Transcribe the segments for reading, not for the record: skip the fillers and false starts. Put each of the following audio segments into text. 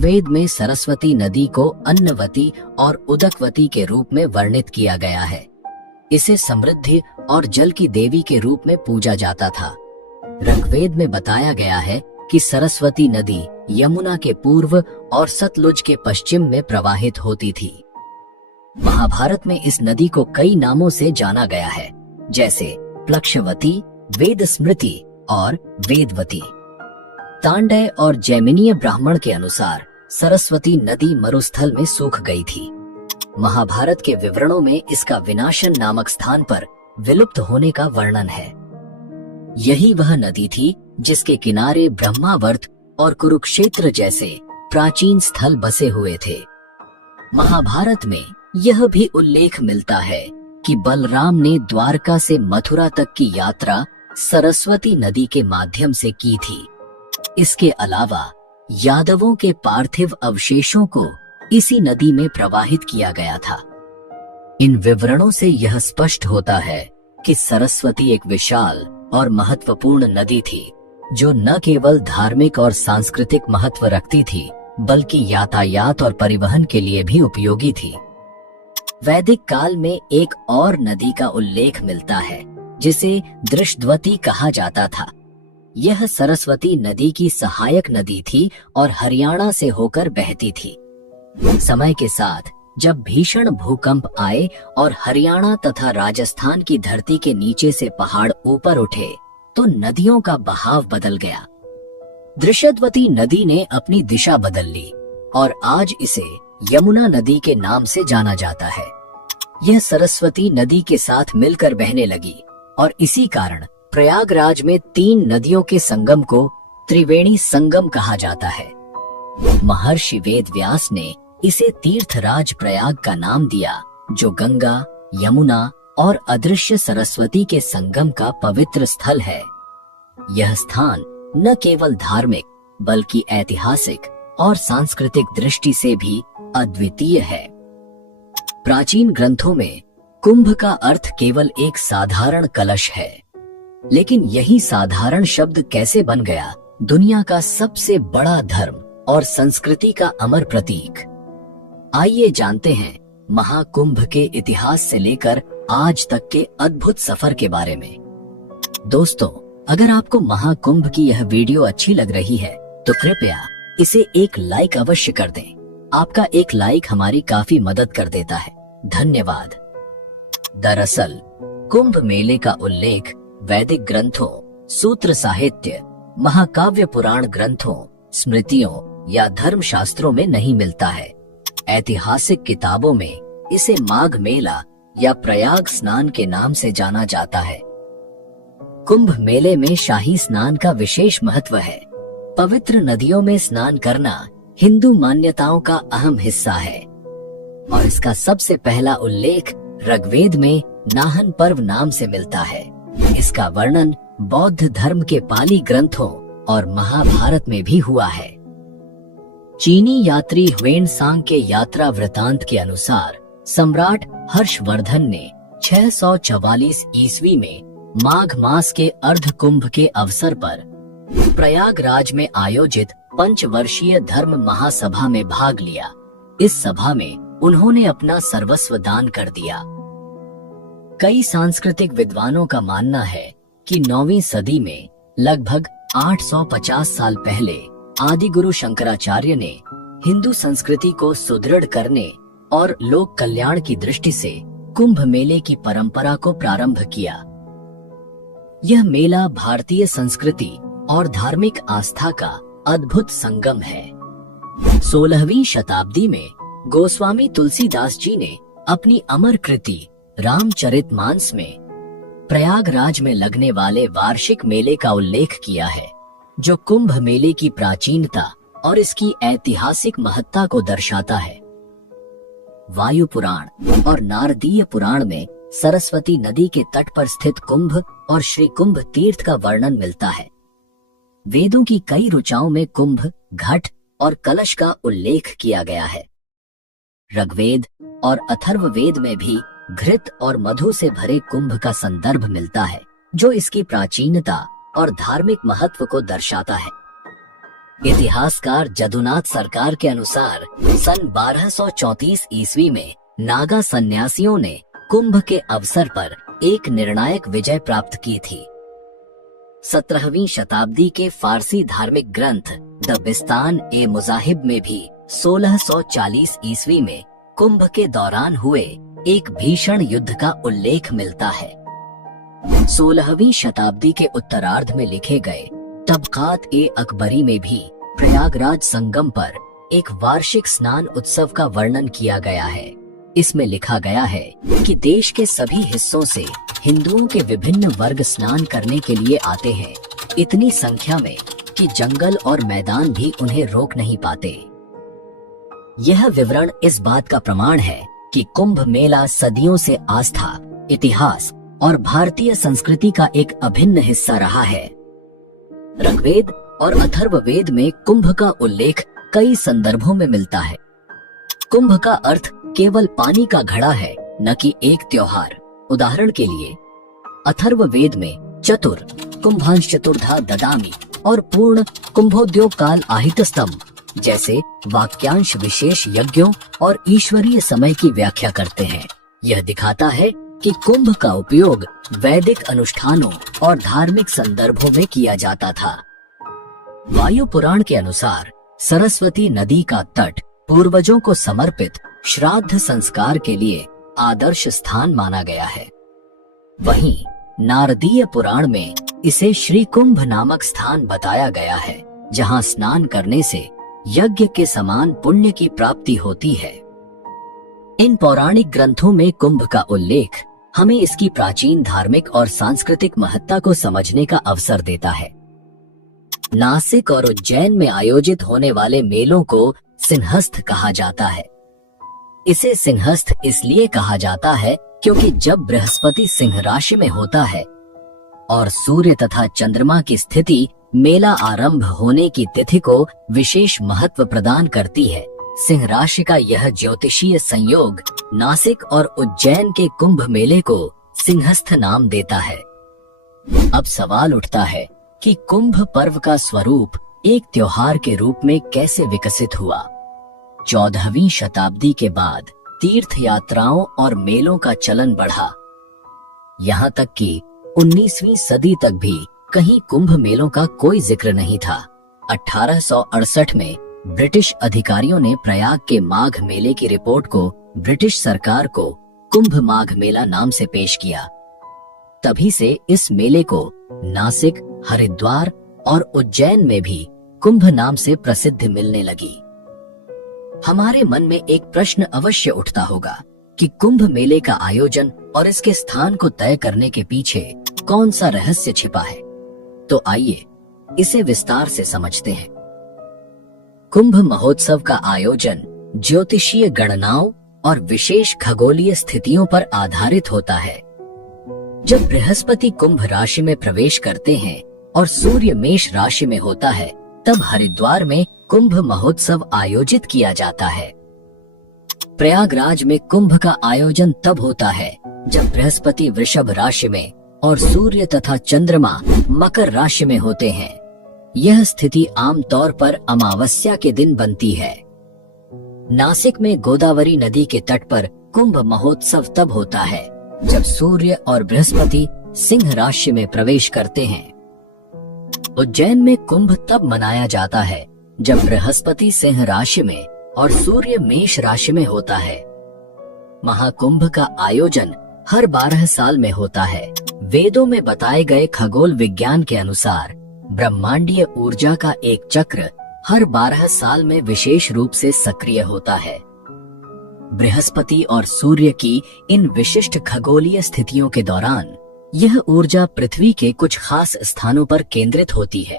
ऋग्वेद में सरस्वती नदी को अन्नवती और उदकवती के रूप में वर्णित किया गया है। इसे समृद्धि और जल की देवी के रूप में पूजा जाता था। ऋग्वेद में बताया गया है कि सरस्वती नदी यमुना के पूर्व और सतलुज के पश्चिम में प्रवाहित होती थी। महाभारत में इस नदी को कई नामों से जाना गया है, जैसे प्लक्षवती, वेद स्मृति और वेदवती। तांडय और जैमिनीय ब्राह्मण के अनुसार सरस्वती नदी मरुस्थल में सूख गई थी। महाभारत के विवरणों में इसका विनाशन नामक स्थान पर विलुप्त होने का वर्णन है। यही वह नदी थी जिसके किनारे ब्रह्मावर्त और कुरुक्षेत्र जैसे प्राचीन स्थल बसे हुए थे। महाभारत में यह भी उल्लेख मिलता है कि बलराम ने द्वारका से मथुरा तक की यात्रा सरस्वती नदी के माध्यम से की थी। इसके अलावा यादवों के पार्थिव अवशेषों को इसी नदी में प्रवाहित किया गया था। इन विवरणों से यह स्पष्ट होता है कि सरस्वती एक विशाल और महत्वपूर्ण नदी थी, जो न केवल धार्मिक और सांस्कृतिक महत्व रखती थी, बल्कि यातायात और परिवहन के लिए भी उपयोगी थी। वैदिक काल में एक और नदी का उल्लेख मिलता है, जिसे दृष्टवती कहा जाता था। यह सरस्वती नदी की सहायक नदी थी और हरियाणा से होकर बहती थी। समय के साथ जब भीषण भूकंप आए और हरियाणा तथा राजस्थान की धरती के नीचे से पहाड़ ऊपर उठे, तो नदियों का बहाव बदल गया। दृशद्वती नदी ने अपनी दिशा बदल ली और आज इसे यमुना नदी के नाम से जाना जाता है। यह सरस्वती नदी के साथ मिलकर बहने लगी और इसी कारण प्रयागराज में 3 नदियों के संगम को त्रिवेणी संगम कहा जाता है। महर्षि वेदव्यास ने इसे तीर्थराज प्रयाग का नाम दिया, जो गंगा, यमुना और अदृश्य सरस्वती के संगम का पवित्र स्थल है। यह स्थान न केवल धार्मिक बल्कि ऐतिहासिक और सांस्कृतिक दृष्टि से भी अद्वितीय है। प्राचीन ग्रंथों में कुंभ का अर्थ केवल एक साधारण कलश है, लेकिन यही साधारण शब्द कैसे बन गया दुनिया का सबसे बड़ा धर्म और संस्कृति का अमर प्रतीक। आइए जानते हैं महाकुंभ के इतिहास से लेकर आज तक के अद्भुत सफर के बारे में। दोस्तों, अगर आपको महाकुंभ की यह वीडियो अच्छी लग रही है तो कृपया इसे एक लाइक अवश्य कर दें। आपका एक लाइक हमारी काफी मदद कर देता है। धन्यवाद। दरअसल कुंभ मेले का उल्लेख वैदिक ग्रंथों, सूत्र साहित्य, महाकाव्य पुराण ग्रंथों, स्मृतियों या धर्मशास्त्रों में नहीं मिलता है। ऐतिहासिक किताबों में इसे माघ मेला या प्रयाग स्नान के नाम से जाना जाता है। कुंभ मेले में शाही स्नान का विशेष महत्व है। पवित्र नदियों में स्नान करना हिंदू मान्यताओं का अहम हिस्सा है और इसका सबसे पहला उल्लेख ऋग्वेद में नाहन पर्व नाम से मिलता है। इसका वर्णन बौद्ध धर्म के पाली ग्रंथों और महाभारत में भी हुआ है। चीनी यात्री ह्वेनसांग के यात्रा वृतांत के अनुसार सम्राट हर्षवर्धन ने 644 ईस्वी में माघ मास के अर्ध कुंभ के अवसर पर प्रयागराज में आयोजित पंचवर्षीय धर्म महासभा में भाग लिया। इस सभा में उन्होंने अपना सर्वस्व दान कर दिया। कई सांस्कृतिक विद्वानों का मानना है कि 9वीं सदी में लगभग 850 साल पहले आदि गुरु शंकराचार्य ने हिंदू संस्कृति को सुदृढ़ करने और लोक कल्याण की दृष्टि से कुंभ मेले की परंपरा को प्रारंभ किया। यह मेला भारतीय संस्कृति और धार्मिक आस्था का अद्भुत संगम है। 16वीं शताब्दी में गोस्वामी तुलसीदास जी ने अपनी अमर कृति रामचरितमानस में प्रयागराज में लगने वाले वार्षिक मेले का उल्लेख किया है, जो कुंभ मेले की प्राचीनता और इसकी ऐतिहासिक महत्ता को दर्शाता है। वायु पुराण और नारदीय पुराण में सरस्वती नदी के तट पर स्थित कुंभ और श्री कुंभ तीर्थ का वर्णन मिलता है। वेदों की कई ऋचाओं में कुंभ, घट और कलश का उल्लेख किया गया है। ऋग्वेद और अथर्ववेद में भी घृत और मधु से भरे कुंभ का संदर्भ मिलता है, जो इसकी प्राचीनता और धार्मिक महत्व को दर्शाता है। इतिहासकार जदुनाथ सरकार के अनुसार सन 1234 ईस्वी में नागा सन्यासियों ने कुंभ के अवसर पर एक निर्णायक विजय प्राप्त की थी। 17वीं शताब्दी के फारसी धार्मिक ग्रंथ द बिस्तान ए मुजाहिब में भी 1640 ईस्वी में कुंभ के दौरान हुए एक भीषण युद्ध का उल्लेख मिलता है। 16वीं शताब्दी के उत्तरार्ध में लिखे गए तबकात ए अकबरी में भी प्रयागराज संगम पर एक वार्षिक स्नान उत्सव का वर्णन किया गया है। इसमें लिखा गया है कि देश के सभी हिस्सों से हिंदुओं के विभिन्न वर्ग स्नान करने के लिए आते हैं, इतनी संख्या में कि जंगल और मैदान भी उन्हें रोक नहीं पाते। यह विवरण इस बात का प्रमाण है कि कुंभ मेला सदियों से आस्था, इतिहास और भारतीय संस्कृति का एक अभिन्न हिस्सा रहा है। ऋग्वेद और अथर्ववेद में कुंभ का उल्लेख कई संदर्भों में मिलता है। कुंभ का अर्थ केवल पानी का घड़ा है, न कि एक त्योहार। उदाहरण के लिए अथर्ववेद में चतुर, कुंभांश चतुर्धा ददामी और पूर्ण कुंभोद्योग काल आहितस्तम जैसे वाक्यांश विशेष यज्ञों और ईश्वरीय समय की व्याख्या करते हैं। यह दिखाता है कि कुंभ का उपयोग वैदिक अनुष्ठानों और धार्मिक संदर्भों में किया जाता था। वायु पुराण के अनुसार सरस्वती नदी का तट पूर्वजों को समर्पित श्राद्ध संस्कार के लिए आदर्श स्थान माना गया है। वहीं नारदीय पुराण में इसे श्री कुंभ नामक स्थान बताया गया है, जहां स्नान करने से यज्ञ के समान पुण्य की प्राप्ति होती है। इन पौराणिक ग्रंथों में कुंभ का उल्लेख हमें इसकी प्राचीन धार्मिक और सांस्कृतिक महत्ता को समझने का अवसर देता है। नासिक और उज्जैन में आयोजित होने वाले मेलों को सिंहस्थ कहा जाता है। इसे सिंहस्थ इसलिए कहा जाता है क्योंकि जब बृहस्पति सिंह राशि में होता है और सूर्य तथा चंद्रमा की स्थिति मेला आरंभ होने की तिथि को विशेष महत्व प्रदान करती है। सिंह राशि का यह ज्योतिषीय संयोग नासिक और उज्जैन के कुंभ मेले को सिंहस्थ नाम देता है। अब सवाल उठता है कि कुंभ पर्व का स्वरूप एक त्योहार के रूप में कैसे विकसित हुआ। 14वीं शताब्दी के बाद तीर्थ यात्राओं और मेलों का चलन बढ़ा। यहाँ तक कि 19वीं सदी तक भी कहीं कुंभ मेलों का कोई जिक्र नहीं था। 1868 में ब्रिटिश अधिकारियों ने प्रयाग के माघ मेले की रिपोर्ट को ब्रिटिश सरकार को कुंभ माघ मेला नाम से पेश किया। तभी से इस मेले को नासिक, हरिद्वार और उज्जैन में भी कुंभ नाम से प्रसिद्धि मिलने लगी। हमारे मन में एक प्रश्न अवश्य उठता होगा कि कुंभ मेले का आयोजन और इसके स्थान को तय करने के पीछे कौन सा रहस्य छिपा है। तो आइए इसे विस्तार से समझते हैं। कुंभ महोत्सव का आयोजन ज्योतिषीय गणनाओं और विशेष खगोलीय स्थितियों पर आधारित होता है। जब बृहस्पति कुंभ राशि में प्रवेश करते हैं और सूर्य मेष राशि में होता है, तब हरिद्वार में कुंभ महोत्सव आयोजित किया जाता है। प्रयागराज में कुंभ का आयोजन तब होता है जब बृहस्पति वृषभ राशि में और सूर्य तथा चंद्रमा मकर राशि में होते हैं। यह स्थिति आमतौर पर अमावस्या के दिन बनती है। नासिक में गोदावरी नदी के तट पर कुंभ महोत्सव तब होता है जब सूर्य और बृहस्पति सिंह राशि में प्रवेश करते हैं। उज्जैन में कुंभ तब मनाया जाता है जब बृहस्पति सिंह राशि में और सूर्य मेष राशि में होता है। महाकुंभ का आयोजन हर 12 साल में होता है। वेदों में बताए गए खगोल विज्ञान के अनुसार ब्रह्मांडीय ऊर्जा का एक चक्र हर 12 साल में विशेष रूप से सक्रिय होता है। बृहस्पति और सूर्य की इन विशिष्ट खगोलीय स्थितियों के दौरान यह ऊर्जा पृथ्वी के कुछ खास स्थानों पर केंद्रित होती है।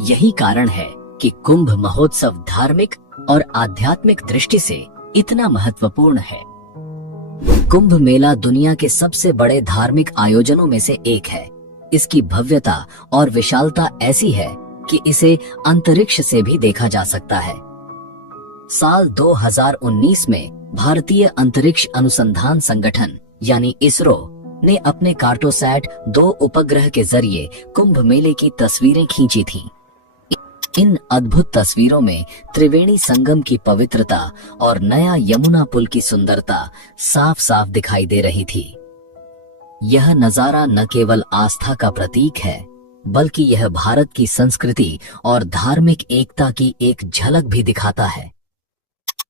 यही कारण है कि कुंभ महोत्सव धार्मिक और आध्यात्मिक दृष्टि से इतना महत्वपूर्ण है। कुंभ मेला दुनिया के सबसे बड़े धार्मिक आयोजनों में से एक है। इसकी भव्यता और विशालता ऐसी है कि इसे अंतरिक्ष से भी देखा जा सकता है। साल 2019 में भारतीय अंतरिक्ष अनुसंधान संगठन यानी इसरो ने अपने कार्टोसैट 2 उपग्रह के जरिए कुंभ मेले की तस्वीरें खींची थी। इन अद्भुत तस्वीरों में त्रिवेणी संगम की पवित्रता और नया यमुना पुल की सुंदरता साफ साफ दिखाई दे रही थी। यह नजारा न केवल आस्था का प्रतीक है, बल्कि यह भारत की संस्कृति और धार्मिक एकता की एक झलक भी दिखाता है।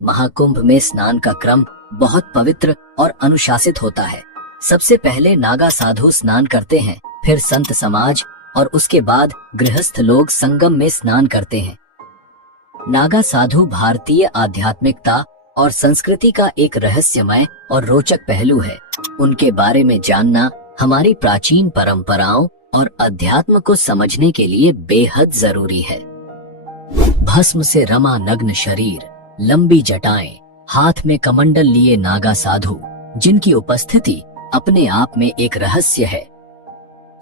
महाकुंभ में स्नान का क्रम बहुत पवित्र और अनुशासित होता है। सबसे पहले नागा साधु स्नान करते हैं, फिर संत समाज और उसके बाद गृहस्थ लोग संगम में स्नान करते हैं। नागा साधु भारतीय आध्यात्मिकता और संस्कृति का एक रहस्यमय और रोचक पहलू है। उनके बारे में जानना हमारी प्राचीन परंपराओं और अध्यात्म को समझने के लिए बेहद जरूरी है। भस्म से रमा नग्न शरीर, लंबी जटाएं, हाथ में कमंडल लिए नागा साधु, जिनकी उपस्थिति अपने आप में एक रहस्य है।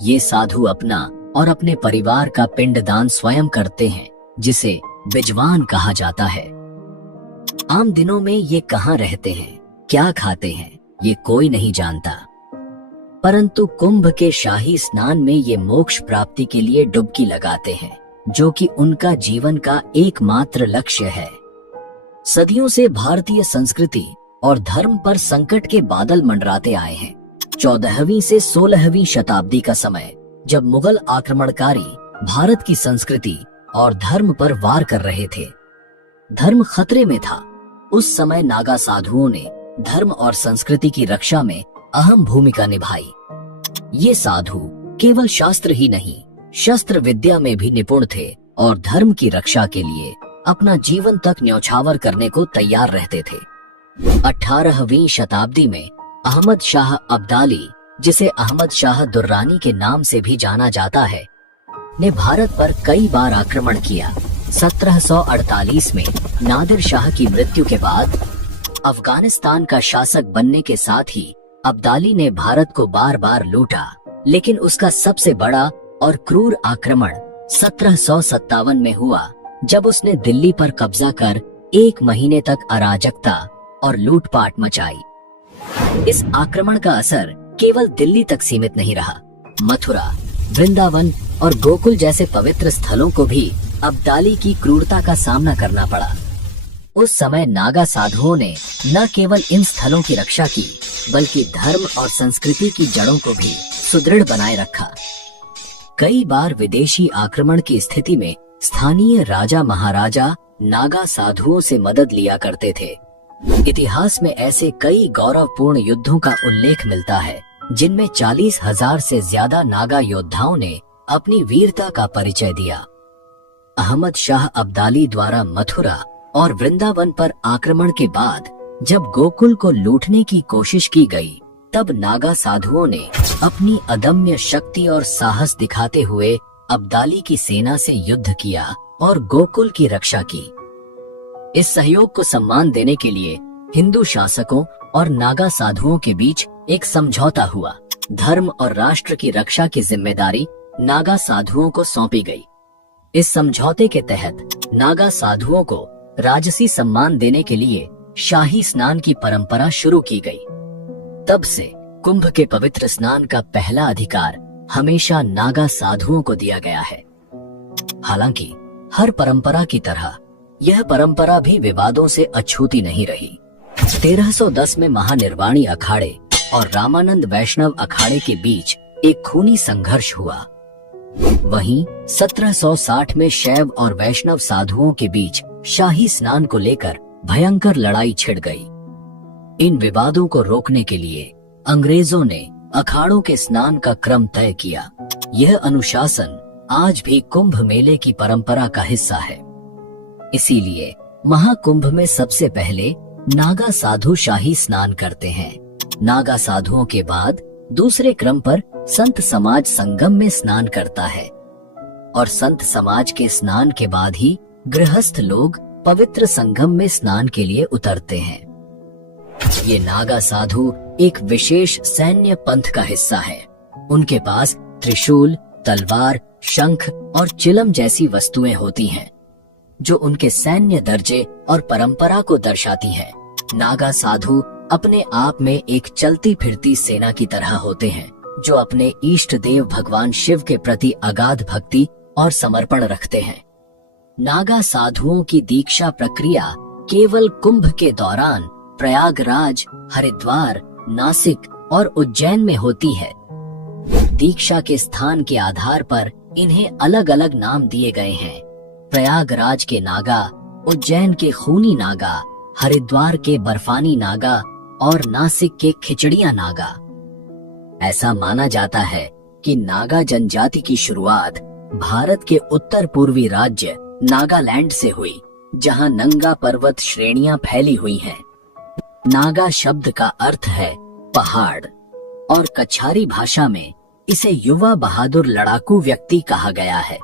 ये साधु अपना और अपने परिवार का पिंडदान स्वयं करते हैं, जिसे बिजवान कहा जाता है। आम दिनों में ये कहाँ रहते हैं, क्या खाते हैं, ये कोई नहीं जानता, परंतु कुंभ के शाही स्नान में ये मोक्ष प्राप्ति के लिए डुबकी लगाते हैं, जो कि उनका जीवन का एकमात्र लक्ष्य है। सदियों से भारतीय संस्कृति और धर्म पर संकट के बादल मंडराते आए हैं। 14वीं से 16वीं शताब्दी का समय, जब मुगल आक्रमणकारी भारत की संस्कृति और धर्म पर वार कर रहे थे, धर्म खतरे में था। उस समय नागा साधुओं ने धर्म और संस्कृति की रक्षा में अहम भूमिका निभाई। ये साधु केवल शास्त्र ही नहीं, शस्त्र विद्या में भी निपुण थे और धर्म की रक्षा के लिए अपना जीवन तक न्यौछावर करने को तैयार रहते थे। 18वीं शताब्दी में अहमद शाह अब्दाली, जिसे अहमद शाह दुर्रानी के नाम से भी जाना जाता है, ने भारत पर कई बार आक्रमण किया। 1748 में नादिर शाह की मृत्यु के बाद अफगानिस्तान का शासक बनने के साथ ही अब्दाली ने भारत को बार बार लूटा, लेकिन उसका सबसे बड़ा और क्रूर आक्रमण 1757 में हुआ, जब उसने दिल्ली पर कब्जा कर 1 महीने तक अराजकता और लूटपाट मचाई। इस आक्रमण का असर केवल दिल्ली तक सीमित नहीं रहा। मथुरा, वृंदावन और गोकुल जैसे पवित्र स्थलों को भी अब्दाली की क्रूरता का सामना करना पड़ा। उस समय नागा साधुओं ने न केवल इन स्थलों की रक्षा की, बल्कि धर्म और संस्कृति की जड़ों को भी सुदृढ़ बनाए रखा। कई बार विदेशी आक्रमण की स्थिति में स्थानीय राजा महाराजा नागा साधुओं से मदद लिया करते थे। इतिहास में ऐसे कई गौरवपूर्ण युद्धों का उल्लेख मिलता है, जिनमें 40,000 से ज्यादा नागा योद्धाओं ने अपनी वीरता का परिचय दिया। अहमद शाह अब्दाली द्वारा मथुरा और वृंदावन पर आक्रमण के बाद जब गोकुल को लूटने की कोशिश की गई, तब नागा साधुओं ने अपनी अदम्य शक्ति और साहस दिखाते हुए अब्दाली की सेना से युद्ध किया और गोकुल की रक्षा की। इस सहयोग को सम्मान देने के लिए हिंदू शासकों और नागा साधुओं के बीच एक समझौता हुआ। धर्म और राष्ट्र की रक्षा की जिम्मेदारी नागा साधुओं को सौंपी गई। इस समझौते के तहत नागा साधुओं को राजसी सम्मान देने के लिए शाही स्नान की परंपरा शुरू की गई। तब से कुंभ के पवित्र स्नान का पहला अधिकार हमेशा नागा साधुओं को दिया गया है। हालांकि हर परंपरा की तरह यह परंपरा भी विवादों से अछूती नहीं रही। 1310 में महानिर्वाणी अखाड़े और रामानंद वैष्णव अखाड़े के बीच एक खूनी संघर्ष हुआ। वहीं 1760 में शैव और वैष्णव साधुओं के बीच शाही स्नान को लेकर भयंकर लड़ाई छिड़ गई। इन विवादों को रोकने के लिए अंग्रेजों ने अखाड़ों के स्नान का क्रम तय किया। यह अनुशासन आज भी कुंभ मेले की परंपरा का हिस्सा है। इसीलिए महाकुंभ में सबसे पहले नागा साधु शाही स्नान करते हैं। नागा साधुओं के बाद दूसरे क्रम पर संत समाज संगम में स्नान करता है और संत समाज के स्नान के बाद ही गृहस्थ लोग पवित्र संगम में स्नान के लिए उतरते हैं। ये नागा साधु एक विशेष सैन्य पंथ का हिस्सा है। उनके पास त्रिशूल, तलवार, शंख और चिलम जैसी वस्तुएं होती हैं, जो उनके सैन्य दर्जे और परंपरा को दर्शाती हैं। नागा साधु अपने आप में एक चलती फिरती सेना की तरह होते हैं, जो अपने इष्ट देव भगवान शिव के प्रति अगाध भक्ति और समर्पण रखते हैं। नागा साधुओं की दीक्षा प्रक्रिया केवल कुंभ के दौरान प्रयागराज, हरिद्वार, नासिक और उज्जैन में होती है। दीक्षा के स्थान के आधार पर इन्हें अलग अलग नाम दिए गए हैं। प्रयागराज के नागा, उज्जैन के खूनी नागा, हरिद्वार के बर्फानी नागा और नासिक के खिचड़िया नागा। ऐसा माना जाता है कि नागा जनजाति की शुरुआत भारत के उत्तर पूर्वी राज्य नागालैंड से हुई, जहां नंगा पर्वत श्रेणियां फैली हुई हैं। नागा शब्द का अर्थ है पहाड़ और कछारी भाषा में इसे युवा बहादुर लड़ाकू व्यक्ति कहा गया है।